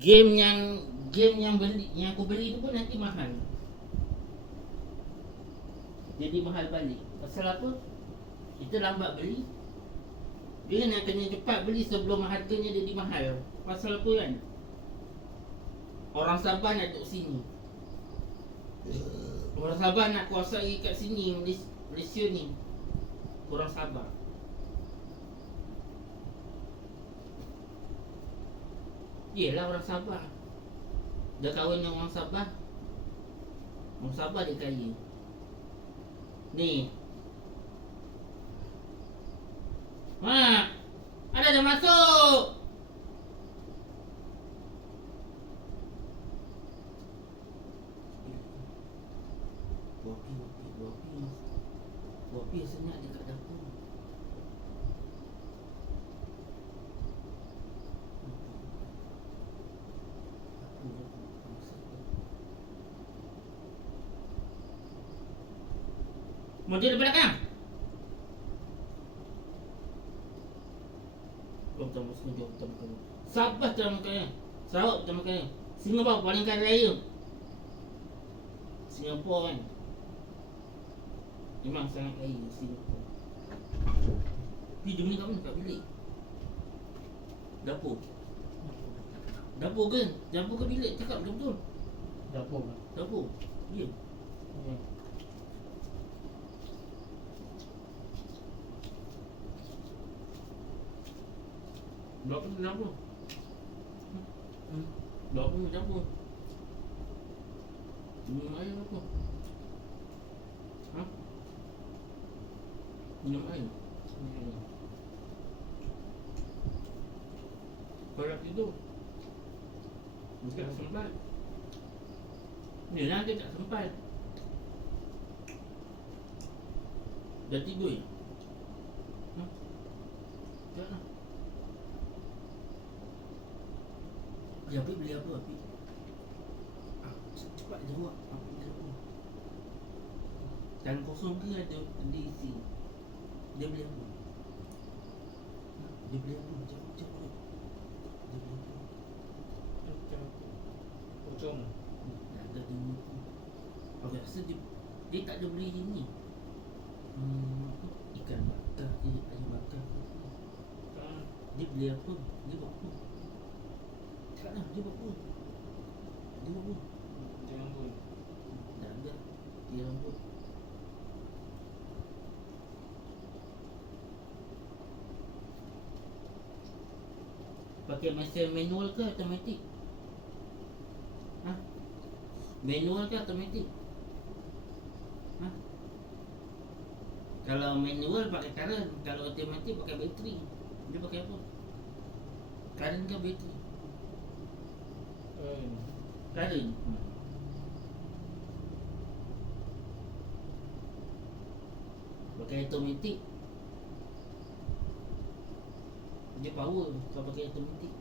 Game yang aku beli tu pun nanti mahal. Jadi mahal balik. Pasal apa? Kita lambat beli. Dia nak kena cepat beli sebelum harganya jadi mahal. Pasal apa kan? Orang Sabah nak duduk sini. Orang Sabah nak kuasai kat sini, Malaysia ni. Orang Sabah. Yelah orang Sabah. Dah kahwin dengan orang Sabah. Orang Sabah dia kaya. Ni. Mak, ada dah masuk. Kopi senyap dekat dapur. Mau dia di belakang? Jom tamu sini, jom tamu kaya. Sabah tamu kaya. Sarawak tamu kaya. Singapura paling kaya raya. Singapura kan memang sangat kaya Singapura. Pergi jom ni kat mana? Kat bilik? Dapur? Dapur ke? Dapur ke bilik? Cakap betul-betul. Dapur. Dapur? Ya. Dapur ni dapur. Dapur ni dapur. Minum air apa? Ha? Minum air? Kau nak tidur? Bukan tak sempat. Ni lah dia tak sempat. Dah tidur ya? Ha? Tak lah. Apik beli apa Apik? Cepat jawab. Apik beli apa? Tangan kosong ke ada diisi? Dia beli apa? Dia beli apa? Jawab. Dia beli apa? Pocong. Tak ada dia. Aku rasa dia tak ada beli ini. Apa? Ikan bakar ke? Ayam bakar ke? Dia beli apa? Dia buat apa? Cakap lah, dia buat apa? Dia buat apa? Dia rambut. Tak ada. Dia rambut. Pakai mesin manual ke automatik? Ha? Manual ke automatik? Ha? Kalau manual pakai current, kalau automatik pakai bateri. Dia pakai apa? Current ke bateri? Current. Pakai automatik. Dia power kalau pakai automatik.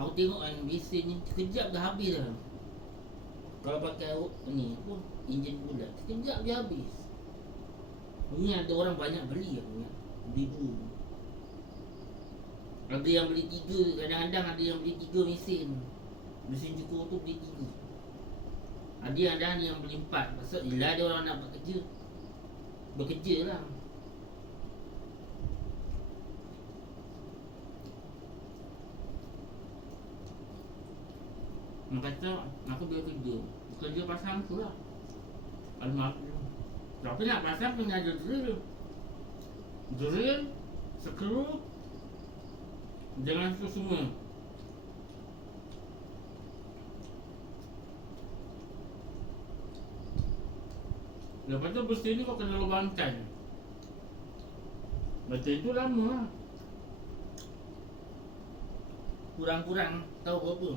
Aku tengok kan mesin ni sekejap dah habis dah. Kalau pakai ni apa, enjin bulat, sekejap dia habis. Ini ada orang banyak beli aku ingat. Beli 2. Ada yang beli 3, kadang-kadang ada yang beli 3 mesin. Mesin cukur tu beli 3. Ada yang beli 4. Pasal bila ada orang nak bekerja lah. Dia kata aku boleh kerja pasang tu lah. Alhamdulillah. Tapi nak pasang kena ada drill, skru, jangan tu semua. Lepas tu besi ni kau kena lubangkan. Macam itu lama lah. Kurang-kurang tahu berapa?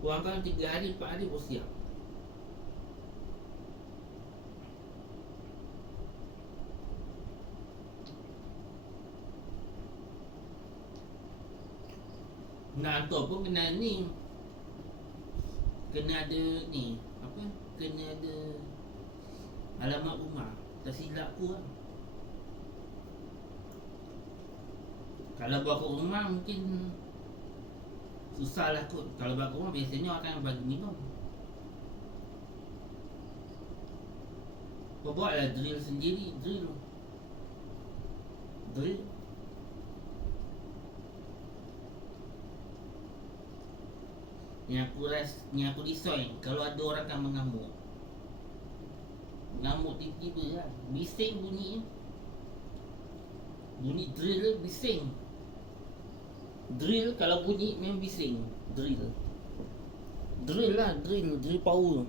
Kurangkan 3 hari 4 hari pun siap. Nak hantar pun kena ni, kena ada ni, apa, kena ada alamat rumah. Tak silap aku lah. Kalau bawa ke rumah mungkin Susah lah kot. Kalau bagi rumah biasanya orang akan bagi minum. Kau buatlah drill sendiri. Drill. Ni aku risau kalau ada orang kan mengamuk. Mengamuk tiba-tiba lah. Bising bunyi. Bunyi drill bising. Drill kalau bunyi memang bising. Drill lah, drill power.